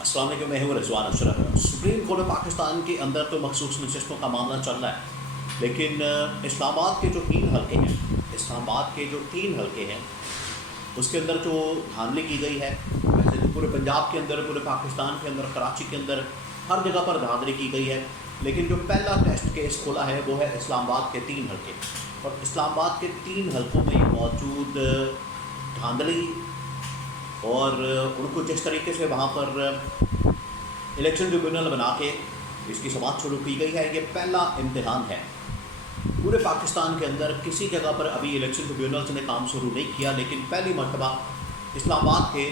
अस्सलाम वालेकुम, मैं हूँ Rizwan Ashraf. Supreme court of Pakistan के अंदर तो मखसूस नशस्तों का मामला चल रहा है, लेकिन इस्लामाबाद के जो तीन हलके हैं, इस्लामाबाद के जो तीन हलके हैं उसके अंदर जो धांधली की गई है, वैसे तो पूरे पंजाब के अंदर, पूरे पाकिस्तान के अंदर, कराची के अंदर हर जगह पर धांधली की गई है। लेकिन जो पहला टेस्ट केस खोला है वो है इस्लामाबाद के तीन हलके, और इस्लामाबाद के तीन हलकों में मौजूद धांधली और उनको जिस तरीके से वहाँ पर इलेक्शन ट्रिब्यूनल बना के इसकी समाअत शुरू की गई है, ये पहला इम्तिहान है। पूरे पाकिस्तान के अंदर किसी जगह पर अभी इलेक्शन ट्रिब्यूनल्स ने काम शुरू नहीं किया, लेकिन पहली मरतबा इस्लामाबाद के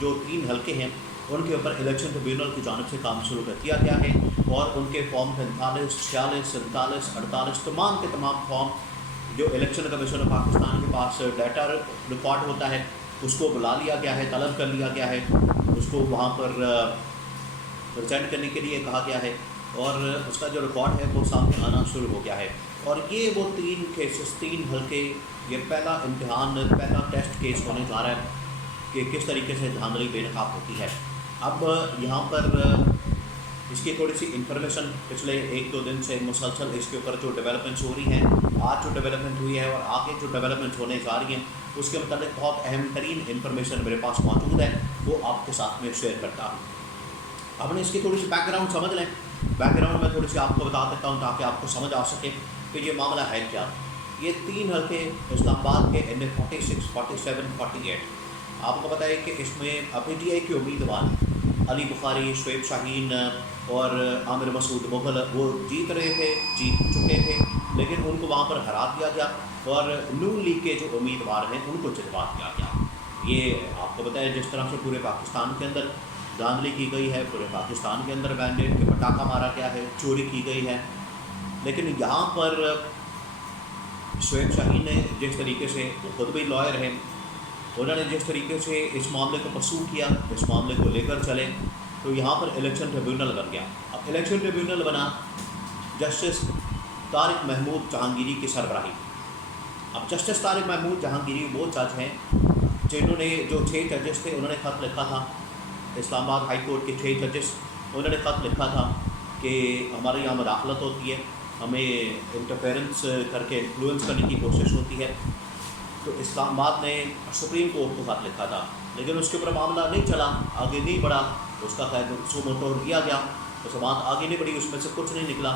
जो तीन हलके हैं उनके ऊपर इलेक्शन ट्रिब्यूनल की जानिब से काम शुरू कर दिया गया है, और उनके फॉर्म 45, 46, 47, 48 तमाम के तमाम फॉर्म जो इलेक्शन कमीशन ऑफ पाकिस्तान के पास डाटा रिकॉर्ड होता है उसको बुला लिया गया है, तलब कर लिया गया है, उसको वहाँ पर प्रेजेंट करने के लिए कहा गया है, और उसका जो रिकॉर्ड है वो सामने आना शुरू हो गया है। और ये वो तीन केसेस, तीन हल्के, ये पहला इम्तिहान, पहला टेस्ट केस होने जा रहा है कि किस तरीके से धांधली बेनकाब होती है। अब यहाँ पर इसकी थोड़ी सी इन्फॉर्मेशन पिछले एक दो दिन से मुसलसल इसके ऊपर जो डेवलपमेंट्स हो रही हैं, आज जो डेवलपमेंट हुई है और आगे जो डेवलपमेंट होने जा रही हैं, उसके मतलब बहुत अहम तरीन इन्फॉर्मेशन मेरे पास मौजूद है, वो आपके साथ में शेयर करता हूँ। आपने इसकी थोड़ी सी बैकग्राउंड समझ लें। बैकग्राउंड में थोड़ी सी आपको बता देता हूँ ताकि आपको समझ आ सके कि ये मामला है क्या। ये तीन हल्के इस्लामाबाद के NA 46, 47, 48, आपको पता है कि इसमें PTI के उम्मीदवार अली बुखारी, शुएब शाहीन और आमिर मसूद मुगल वो जीत चुके थे, लेकिन उनको वहाँ पर हरा दिया गया, और नून लीग के जो उम्मीदवार हैं उनको जितवा दिया गया। ये आपको पता है जिस तरह से पूरे पाकिस्तान के अंदर धांधली की गई है, पूरे पाकिस्तान के अंदर बैंडेड के पटाखा मारा गया है, चोरी की गई है, लेकिन यहाँ पर शुएब शाहीन ने जिस तरीके से, वो खुद भी लॉयर हैं, उन्होंने जिस तरीके से इस मामले को परसू किया, इस मामले को लेकर चले, तो यहाँ पर इलेक्शन ट्रिब्यूनल बन गया। अब इलेक्शन ट्रिब्यूनल बना जस्टिस तारिक महमूद जहांगीरी की सरबराही। अब जस्टिस तारिक महमूद जहांगीरी वो जज हैं जिन्होंने, जो 6 जजेस थे, उन्होंने ख़त लिखा था, इस्लामाबाद हाई कोर्ट के 6 जजेस, उन्होंने ख़त लिखा था कि हमारे यहाँ मदाखलत होती है, हमें इंटरफेरेंस करके इन्फ्लुएंस करने की कोशिश होती है। तो इस्लामाबाद ने सुप्रीम कोर्ट को ख़त लिखा था, लेकिन उसके ऊपर मामला नहीं चला, आगे नहीं बढ़ा, उसका खैर सुमोटो लिया गया, तो बात आगे नहीं बढ़ी, उसमें से कुछ नहीं निकला।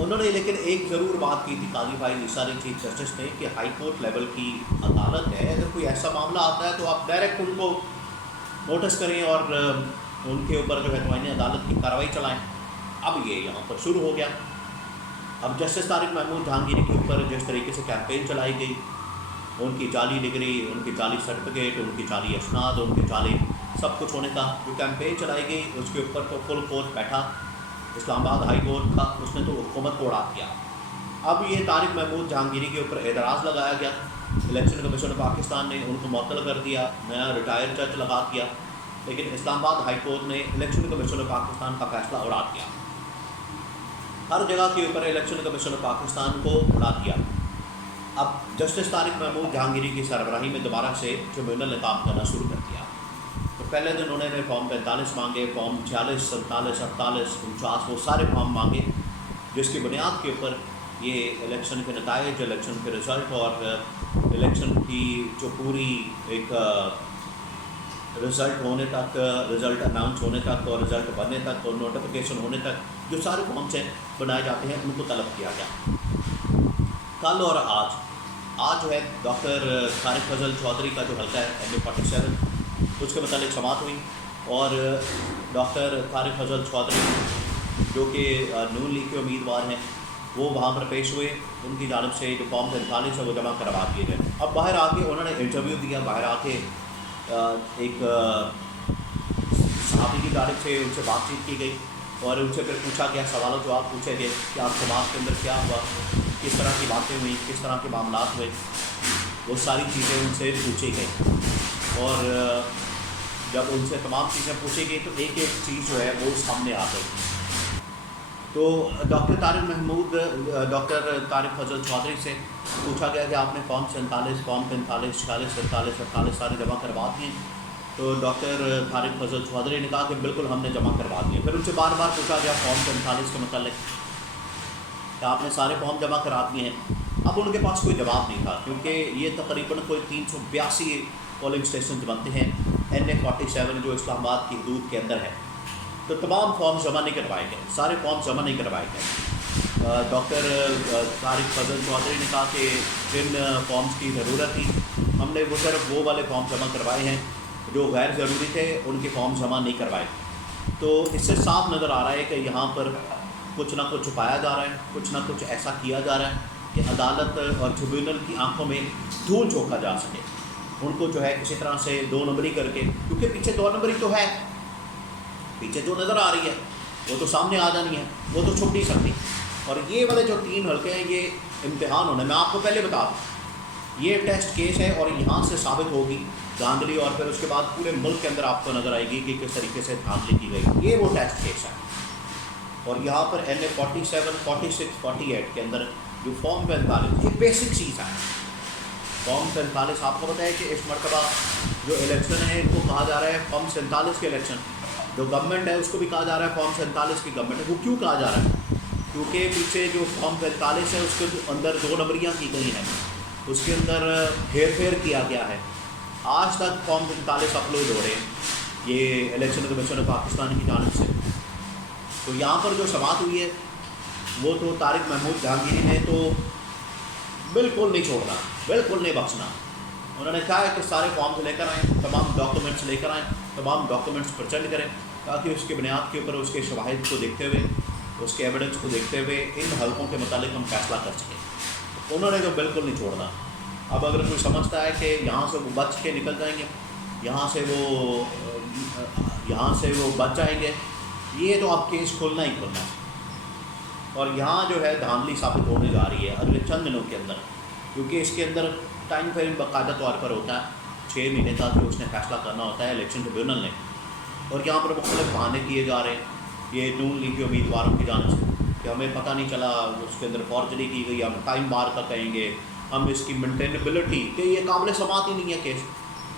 उन्होंने लेकिन एक ज़रूर बात की थी काजी भाई निसारी चीफ जस्टिस ने कि हाई कोर्ट लेवल की अदालत है, अगर कोई ऐसा मामला आता है तो आप डायरेक्ट उनको नोटिस करें और उनके ऊपर जो है तो अदालत की कार्रवाई चलाएँ। अब ये यहाँ पर शुरू हो गया। अब जस्टिस तारिक महमूद जहांगीरी के ऊपर जिस तरीके से कैंपेन चलाई गई, उनकी जाली डिग्री, उनकी जाली सर्टिफिकेट, उनकी जाली असनाद, उनके जाली सब कुछ होने का जो कैंपेन चलाई गई, उसके ऊपर तो फुल कोर्ट बैठा इस्लामाबाद हाई कोर्ट का, उसने तो हुकूमत को उड़ा दिया। अब ये तारिक महमूद जहांगीरी के ऊपर एतराज़ लगाया गया, इलेक्शन कमीशन पाकिस्तान ने उनको मुअत्तल कर दिया, नया रिटायर्ड जज लगा दिया, लेकिन इस्लामाबाद हाई कोर्ट ने इलेक्शन कमीशन पाकिस्तान का फैसला उड़ा दिया। हर जगह के ऊपर इलेक्शन कमीशन पाकिस्तान को उड़ा दिया। अब जस्टिस तारिक महमूद जहांगीरी की सरबराही में दोबारा से ट्रिब्यूनल ने काम करना शुरू कर दिया। तो पहले दिन उन्होंने फॉर्म 45 मांगे, फॉर्म 46, 47, 48, 49, वो सारे फॉर्म मांगे, जिसकी बुनियाद के ऊपर ये इलेक्शन के नताइज, इलेक्शन के रिज़ल्ट और इलेक्शन की जो पूरी एक रिज़ल्ट होने तक, रिज़ल्ट अनाउंस होने तक और रिज़ल्ट बनने तक और नोटिफिकेशन होने तक जो सारे फॉर्म्स हैं बनाए जाते हैं, उनको तलब किया गया। कल और आज जो है डॉक्टर तारिक फजल चौधरी का जो हल्का है NA 47, उसके मतलब समाअत हुई, और डॉक्टर तारिक फजल चौधरी जो कि नून लीग के उम्मीदवार हैं, वो वहाँ पर पेश हुए, उनकी जानिब से जो फॉर्म 45 है वो जमा करवा दिए गए। अब बाहर आके उन्होंने इंटरव्यू दिया, बाहर आके एक सहाफ़ी की जानिब से उनसे बातचीत की गई, और उनसे फिर पूछा गया, सवालों जवाब पूछे गए कि आप समाज के अंदर क्या हुआ, किस तरह की बातें हुई, किस तरह के मामला हुए, वो सारी चीज़ें उनसे पूछी गई। और जब उनसे तमाम चीज़ें पूछी गई तो एक एक चीज़ जो है वो सामने आ गई। तो डॉक्टर तारिक फजल चौधरी से पूछा गया कि आपने फॉर्म 47, फॉर्म 45, 46, 47, 48 सारे जमा करवा दिए, تو ڈاکٹر طارق فضل چودھری نے کہا کہ بالکل ہم نے جمع کروا دیے. پھر ان سے بار بار پوچھا گیا فارم 45 کے متعلق کہ آپ نے سارے فارم جمع کرا دیے ہیں. اب ان کے پاس کوئی جواب نہیں تھا کیونکہ یہ تقریباً کوئی 382 پولنگ اسٹیشنز بنتے ہیں NA47 جو اسلام آباد کی حدود کے اندر ہے. تو تمام فارمز جمع نہیں کروائے گئے, سارے فارمز جمع نہیں کروائے گئے. ڈاکٹر طارق فضل چودھری نے کہا کہ جن فارمز کی ضرورت تھی ہم نے وہ صرف وہ والے فارم جمع کروائے ہیں, جو غیر ضروری تھے ان کے فارم جمع نہیں کروائے. تو اس سے صاف نظر آ رہا ہے کہ یہاں پر کچھ نہ کچھ چھپایا جا رہا ہے, کچھ نہ کچھ ایسا کیا جا رہا ہے کہ عدالت اور ٹریبیونل کی آنکھوں میں دھول جھونکا جا سکے. ان کو جو ہے کسی طرح سے 2 نمبری کر کے, کیونکہ پیچھے 2 نمبری تو ہے, پیچھے جو نظر آ رہی ہے وہ تو سامنے آ جانی ہے, وہ تو چھپ نہیں سکتی. اور یہ والے جو 3 حلقے ہیں یہ امتحان ہونے, میں آپ کو پہلے بتا دوں یہ ٹیسٹ کیس ہے اور یہاں سے ثابت ہوگی دھاندلی, اور پھر اس کے بعد پورے ملک کے اندر آپ کو نظر آئے گی کہ کس طریقے سے دھاندلی کی گئی. یہ وہ ٹیسٹ کیس ہے. اور یہاں پر NA47, 46, 48 کے اندر جو فارم 45 یہ بیسک چیز ہے. فارم 45 آپ کو پتہ ہے کہ اس مرتبہ جو الیکشن ہے ان کو کہا جا رہا ہے فارم 47 کے الیکشن. جو گورنمنٹ ہے اس کو بھی کہا جا رہا ہے فارم 47 کی گورنمنٹ ہے. وہ کیوں کہا جا رہا ہے؟ کیونکہ پیچھے جو فارم 45 ہے اس کے اندر 2 نمبریاں کی گئی ہیں, اس کے اندر ہیر پھیر کیا گیا ہے. آج تک فارم 45 اپلوڈ ہو رہے ہیں یہ الیکشن کمیشن آف پاکستان کی جانب سے. تو یہاں پر جو سماعت ہوئی ہے وہ تو طارق محمود جہانگیری نے تو بالکل نہیں چھوڑنا, بالکل نہیں بخشنا. انہوں نے کہا ہے کہ سارے فارمز لے کر آئیں, تمام ڈاکومنٹس لے کر آئیں, تمام ڈاکومنٹس پرچینڈ کریں تاکہ اس کی بنیاد کے اوپر اس کے شواہد کو دیکھتے ہوئے, اس کے ایویڈنس کو دیکھتے ہوئے ان حلقوں کے متعلق ہم فیصلہ کر سکیں. انہوں نے تو بالکل نہیں چھوڑنا. اب اگر کوئی سمجھتا ہے کہ یہاں سے وہ بچ کے نکل جائیں گے, یہاں سے وہ بچ جائیں گے, یہ تو اب کیس کھلنا ہی کھلنا ہے. اور یہاں جو ہے دھاندلی ثابت ہونے جا رہی ہے اگلے چند دنوں کے اندر, کیونکہ اس کے اندر ٹائم فریم باقاعدہ طور پر ہوتا ہے. 6 مہینے تک جو اس نے فیصلہ کرنا ہوتا ہے الیکشن ٹریبیونل نے. اور یہاں پر مختلف بہانے کیے جا رہے ہیں یہ نون لیگ کے امیدواروں کی جانب سے کہ ہمیں پتہ نہیں چلا اس کے اندر فارجری کی گئی, ہم ٹائم بار کا کہیں گے, ہم اس کی مینٹینیبلٹی کہ یہ قابل سماعت ہی نہیں ہے کیس.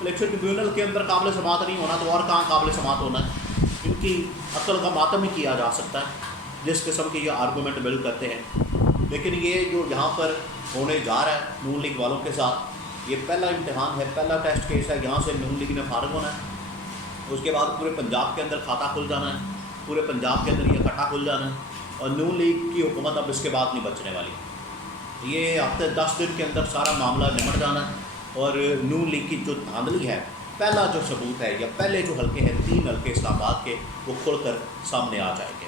الیکشن ٹریبیونل کے اندر قابل سماعت نہیں ہونا تو اور کہاں قابل سماعت ہونا ہے. ان کی عقل کا ماتم ہی کیا جا سکتا ہے جس قسم کے یہ آرگومنٹ بلڈ کرتے ہیں. لیکن یہ جو یہاں پر ہونے جا رہا ہے نون لیگ والوں کے ساتھ, یہ پہلا امتحان ہے, پہلا ٹیسٹ کیس ہے. یہاں سے نون لیگ نے فارغ ہونا ہے, اس کے بعد پورے پنجاب کے اندر کھاتا کھل جانا ہے, پورے پنجاب کے اندر یہ کھٹا کھل جانا ہے, اور نون لیگ کی حکومت اب اس کے بعد نہیں بچنے والی. یہ ہفتے 10 دن کے اندر سارا معاملہ نمٹ جانا ہے, اور نون لیگ کی جو دھاندلی ہے, پہلا جو ثبوت ہے یا پہلے جو حلقے ہیں 3 حلقے اسلام آباد کے, وہ کھل کر سامنے آ جائیں گے.